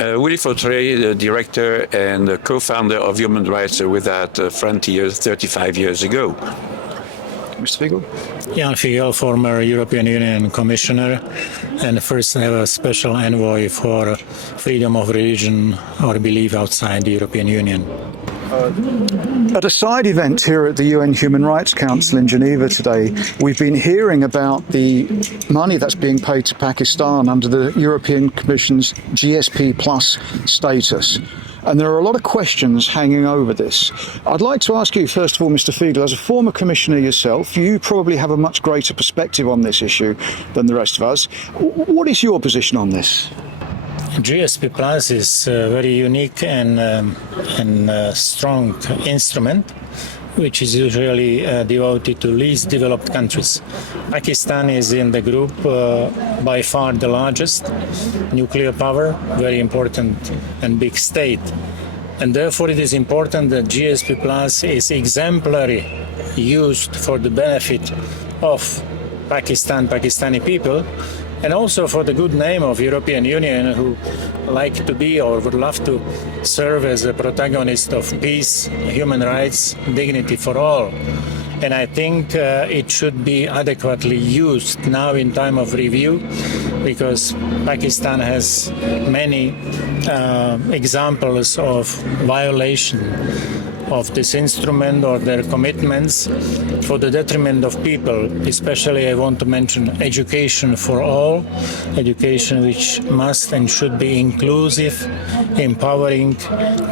Willy Fautré, the director and the co-founder of Human Rights Without Frontiers 35 years ago. Mr. Figeľ? Ján Figeľ, former European Union Commissioner and first ever Special Envoy for freedom of religion or belief outside the European Union. At a side event here at the UN Human Rights Council in Geneva today, we've been hearing about the money that's being paid to Pakistan under the European Commission's GSP Plus status. And there are a lot of questions hanging over this. I'd like to ask you, first of all, Mr. Figeľ, as a former commissioner yourself, you probably have a much greater perspective on this issue than the rest of us. What is your position on this? GSP Plus is a very unique and strong instrument, which is usually devoted to least developed countries. Pakistan is in the group by far the largest nuclear power, very important and big state. And therefore it is important that GSP Plus is exemplary used for the benefit of Pakistani people, and also for the good name of European Union, who like to be or would love to serve as a protagonist of peace, human rights, dignity for all. And I think it should be adequately used now in time of review, because Pakistan has many examples of violation of this instrument or their commitments for the detriment of people. Especially I want to mention education for all, education which must and should be inclusive, empowering,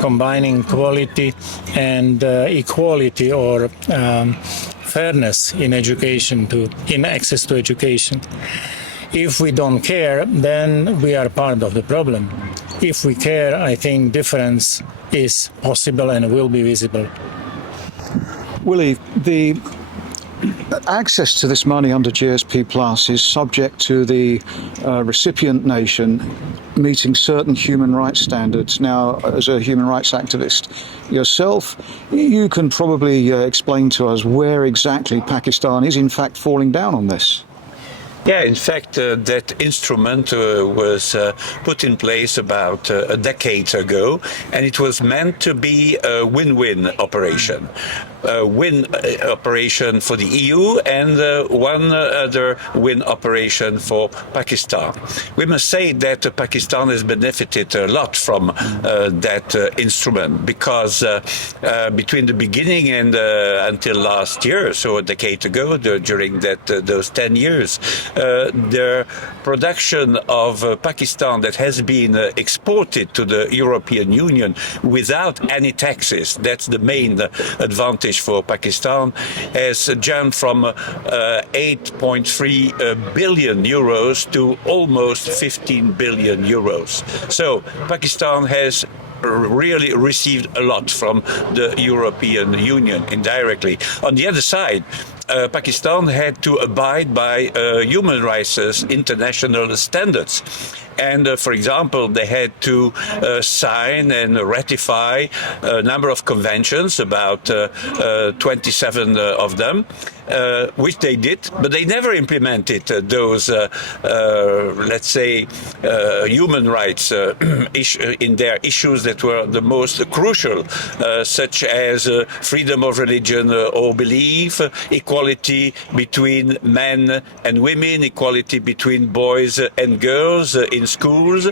combining quality and equality or fairness in education, in access to education. If we don't care, then we are part of the problem. If we care, I think difference is possible and will be visible. Willy, the access to this money under GSP Plus is subject to the recipient nation meeting certain human rights standards. Now, as a human rights activist yourself, you can probably explain to us where exactly Pakistan is in fact falling down on this. Yeah, in fact, that instrument was put in place about a decade ago, and it was meant to be a win-win operation. A win operation for the EU and one other win operation for Pakistan. We must say that Pakistan has benefited a lot from that instrument, because between the beginning and until last year, so a decade ago, during those 10 years, the production of Pakistan that has been exported to the European Union without any taxes, that's the main advantage for Pakistan, has jumped from 8.3 billion euros to almost 15 billion euros. So Pakistan has really received a lot from the European Union indirectly. On the other side, Pakistan had to abide by human rights international standards. And, for example, they had to sign and ratify a number of conventions, about 27 of them, which they did, but they never implemented those, let's say, human rights in their issues that were the most crucial, such as freedom of religion or belief, equality between men and women, equality between boys and girls in schools.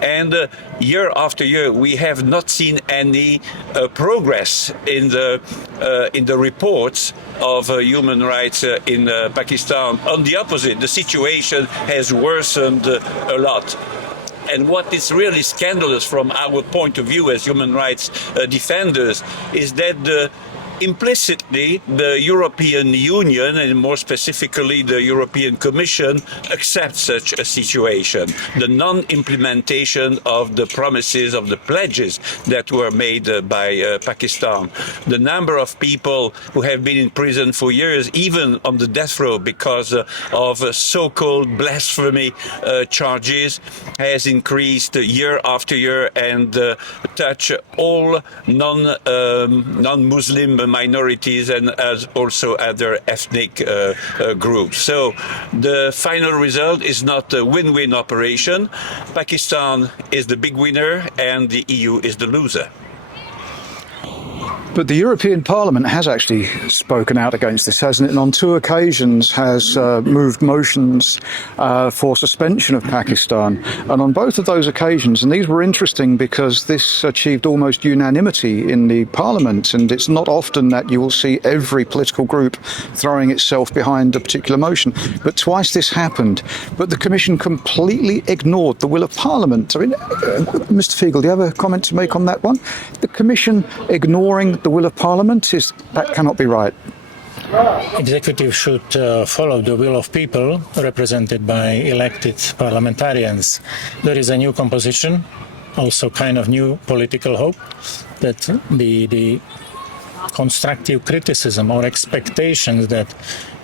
And year after year, we have not seen any progress in the reports of human rights in Pakistan. On the opposite, the situation has worsened a lot. And what is really scandalous from our point of view as human rights defenders is that implicitly the European Union, and more specifically the European Commission, accepts such a situation. The non-implementation of the promises, of the pledges that were made by Pakistan. The number of people who have been in prison for years, even on the death row because of so-called blasphemy charges, has increased year after year and touch all non-Muslim minorities and as also other ethnic groups. So the final result is not a win-win operation. Pakistan is the big winner and the EU is the loser. But the European Parliament has actually spoken out against this, hasn't it? And on 2 occasions has moved motions for suspension of Pakistan. And on both of those occasions, and these were interesting because this achieved almost unanimity in the Parliament, and it's not often that you will see every political group throwing itself behind a particular motion. But twice this happened. But the Commission completely ignored the will of Parliament. I mean, Mr Figeľ, do you have a comment to make on that one? The Commission ignoring the will of Parliament, that cannot be right. Executive should follow the will of people represented by elected parliamentarians. There is a new composition, also kind of new political hope that the constructive criticism or expectations that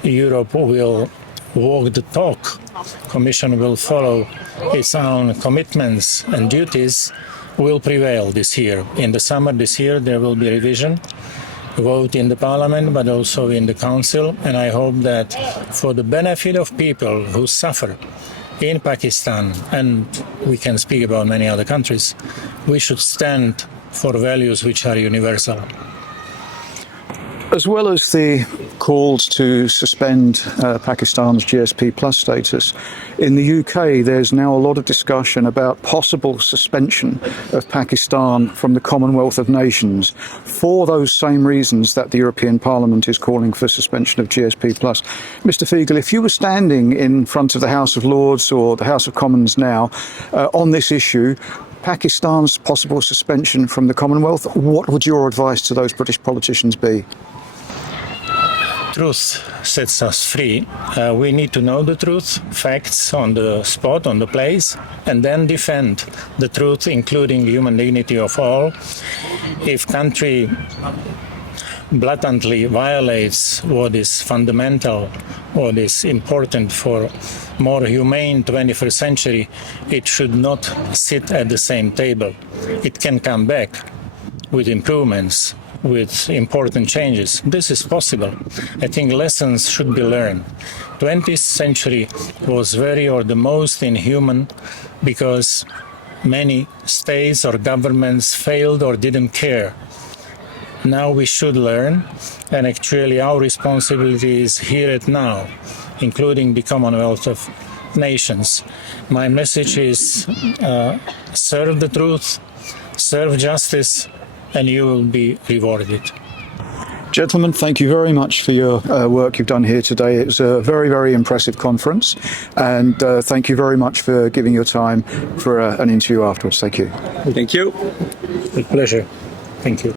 Europe will walk the talk, Commission will follow its own commitments and duties, will prevail this year. In the summer this year there will be revision, vote in the Parliament but also in the Council, and I hope that for the benefit of people who suffer in Pakistan, and we can speak about many other countries, we should stand for values which are universal. As well as the calls to suspend Pakistan's GSP Plus status, in the UK there's now a lot of discussion about possible suspension of Pakistan from the Commonwealth of Nations for those same reasons that the European Parliament is calling for suspension of GSP Plus. Mr Figeľ, if you were standing in front of the House of Lords or the House of Commons now on this issue, Pakistan's possible suspension from the Commonwealth, what would your advice to those British politicians be? Truth sets us free. We need to know the truth, facts on the spot, on the place, and then defend the truth, including human dignity of all. If country blatantly violates what is fundamental, what is important for more humane 21st century, it should not sit at the same table. It can come back with improvements, with important changes. This is possible. I think lessons should be learned. 20th century was the most inhuman because many states or governments failed or didn't care. Now we should learn, and actually our responsibility is here and now, including the Commonwealth of Nations. My message is serve the truth, serve justice, and you will be rewarded. Gentlemen, thank you very much for your work you've done here today. It was a very, very impressive conference, and thank you very much for giving your time for an interview afterwards. Thank you. Thank you. With pleasure. Thank you.